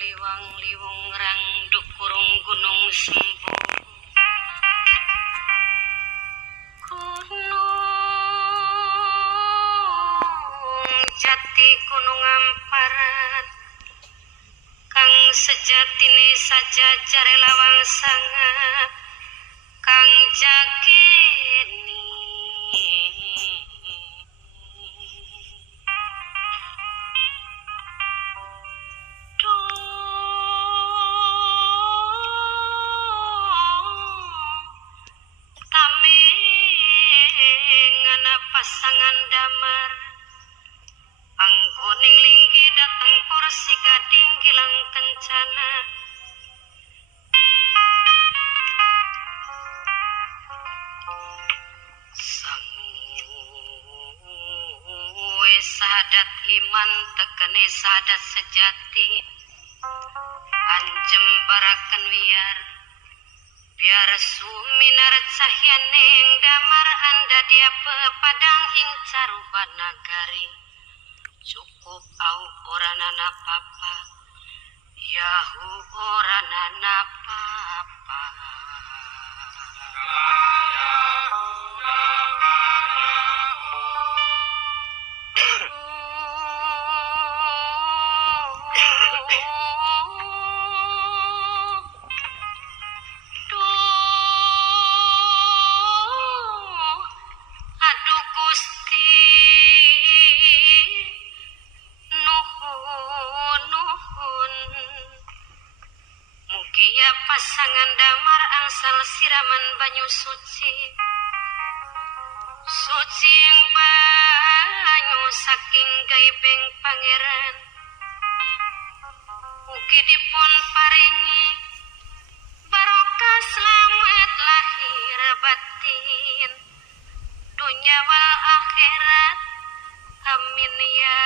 Liwang-liwung rang dukurung gunung sembuh. Gunung jati gunung amparan kang sejatine saja jare lawang sanga kang jageni. Pasangan damar anggoning linggi dateng porsi gading gilang kencana sang sadat iman tekene sadat sejati anjem baraken wiar biar suminar cahyaning damar anda dia padang ing caruban nagari cukup au ora nana papa yahu ora nana papa. Pasangan damar angsal siraman banyu suci yang banyu saking gaibeng pangeran mugi dipun paringi barokah selamat lahir batin dunya wal akhirat amin ya